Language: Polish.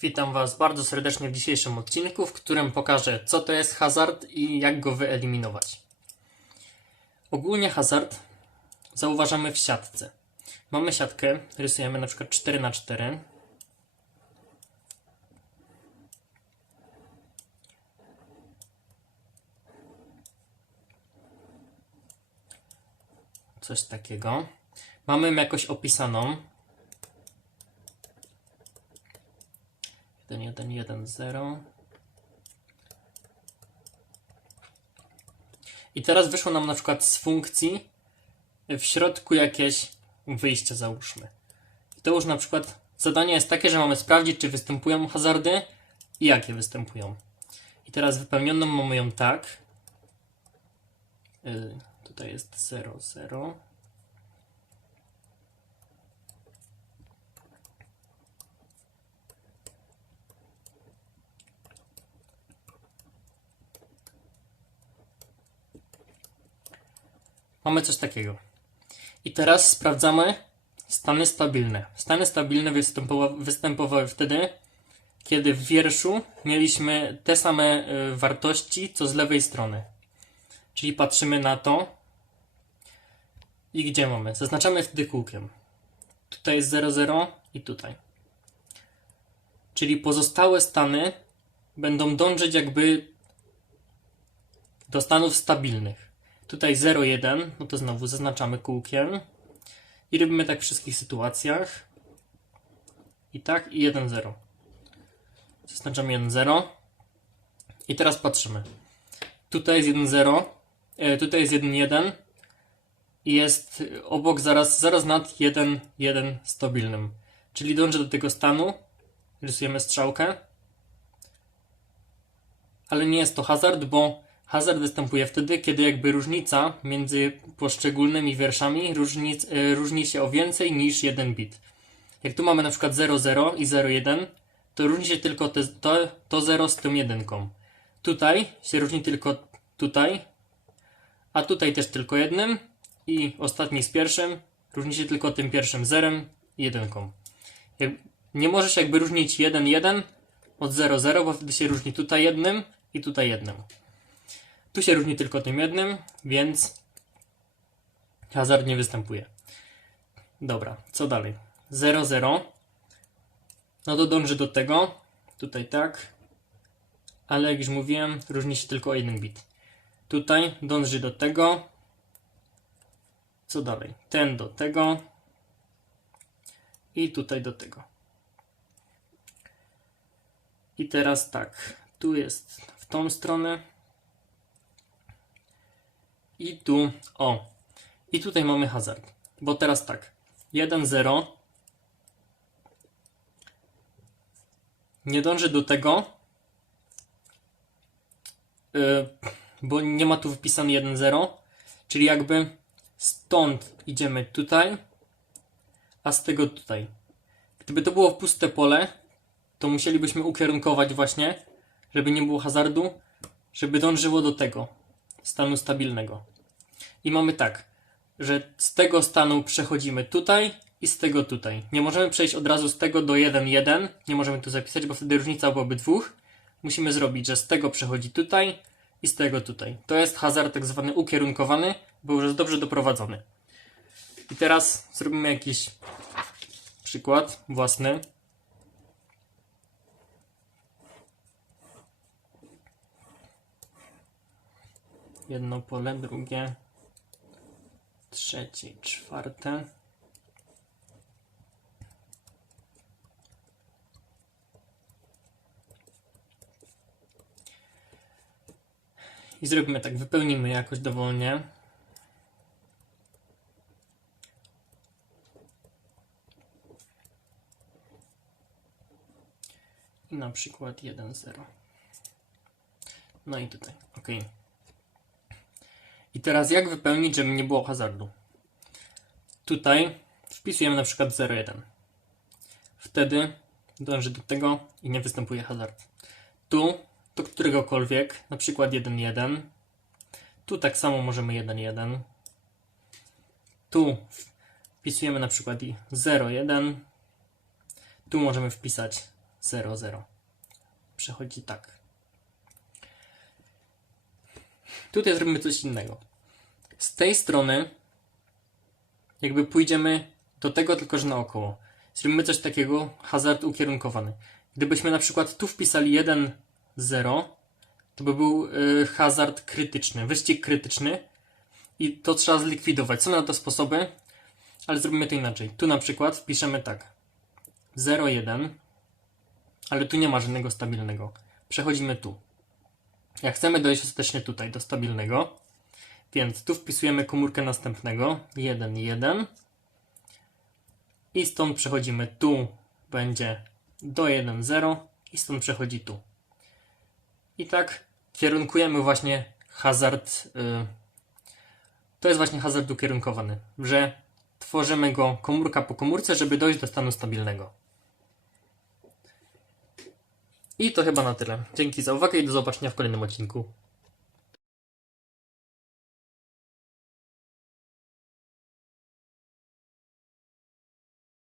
Witam Was bardzo serdecznie w dzisiejszym odcinku, w którym pokażę, co to jest hazard i jak go wyeliminować. Ogólnie hazard zauważamy w siatce. Mamy siatkę, rysujemy na przykład 4 na 4 Coś takiego. Mamy ją jakoś opisaną. 1, 1, 1, 0. I teraz wyszło nam na przykład z funkcji w środku jakieś wyjście załóżmy. I to już na przykład zadanie jest takie, że mamy sprawdzić, czy występują hazardy i jakie występują. I teraz wypełnioną mamy ją tak. Y, tutaj jest 0, 0. Mamy coś takiego. I teraz sprawdzamy stany stabilne. Stany stabilne występowa- występowały wtedy, kiedy w wierszu mieliśmy te same y, wartości, co z lewej strony. Czyli patrzymy na to i gdzie mamy? Zaznaczamy wtedy kółkiem. Tutaj jest 0,0 i tutaj. Czyli pozostałe stany będą dążyć jakby do stanów stabilnych. Tutaj 0,1, no to znowu zaznaczamy kółkiem. I robimy tak w wszystkich sytuacjach. I tak, i 1,0. Zaznaczamy 1,0. I teraz patrzymy. Tutaj jest 1,0. e, Tutaj jest 1,1. I jest obok zaraz, zaraz nad 1,1 stabilnym. Czyli dążę do tego stanu. Rysujemy strzałkę. Ale nie jest to hazard, bo hazard występuje wtedy, kiedy jakby różnica między poszczególnymi wierszami e, różni się o więcej niż 1 bit. Jak tu mamy na przykład 0,0 i 0,1, to różni się tylko te, to, to 0 z tą jedynką. Tutaj się różni tylko tutaj, a tutaj też tylko jednym i ostatni z pierwszym różni się tylko tym pierwszym zerem i jedynką. Jak, nie może się jakby różnić 1,1 od 0,0, bo wtedy się różni tutaj jednym i tutaj jednym. Tu się różni tylko tym jednym, więc hazard nie występuje. Dobra, co dalej? 0, 0. No to dąży do tego. Tutaj tak. Ale jak już mówiłem, różni się tylko o jeden bit. Tutaj dąży do tego. Co dalej? Ten do tego. I tutaj do tego. I teraz tak. Tu jest w tą stronę. I tu, o. I tutaj mamy hazard. Bo teraz tak. 1, 0. Nie dąży do tego, yy, bo nie ma tu wpisane 1, 0. Czyli jakby stąd idziemy tutaj, a z tego tutaj. Gdyby to było puste pole, to musielibyśmy ukierunkować właśnie, żeby nie było hazardu, żeby dążyło do tego stanu stabilnego. I mamy tak, że z tego stanu przechodzimy tutaj i z tego tutaj. Nie możemy przejść od razu z tego do 1,1. Nie możemy tu zapisać, bo wtedy różnica byłaby dwóch. Musimy zrobić, że z tego przechodzi tutaj i z tego tutaj. To jest hazard tak zwany ukierunkowany, bo już jest dobrze doprowadzony. I teraz zrobimy jakiś przykład własny. Jedno pole, drugie, trzecie, czwarte. I zrobimy tak, wypełnimy jakoś dowolnie. I na przykład 1,0. No i tutaj, ok. I teraz jak wypełnić, żeby nie było hazardu? Tutaj wpisujemy na przykład 0,1. Wtedy dąży do tego i nie występuje hazard. Tu do któregokolwiek, na przykład 1,1. Tu tak samo możemy 1,1. Tu wpisujemy na przykład i 0,1. Tu możemy wpisać 0, 0. Przechodzi tak. Tutaj zrobimy coś innego. Z tej strony jakby pójdziemy do tego, tylko że naokoło. Zrobimy coś takiego, hazard ukierunkowany. Gdybyśmy na przykład tu wpisali 1, 0, to by był y, hazard krytyczny, wyścig krytyczny i to trzeba zlikwidować. Są na to sposoby, ale zrobimy to inaczej. Tu na przykład wpiszemy tak 0, 1, ale tu nie ma żadnego stabilnego. Przechodzimy tu. Jak chcemy dojść ostatecznie tutaj do stabilnego, więc tu wpisujemy komórkę następnego 1, 1 i stąd przechodzimy tu, będzie do 1, 0 i stąd przechodzi tu. I tak kierunkujemy właśnie hazard. y, to jest właśnie hazard ukierunkowany, że tworzymy go komórka po komórce, żeby dojść do stanu stabilnego. I to chyba na tyle. Dzięki za uwagę i do zobaczenia w kolejnym odcinku.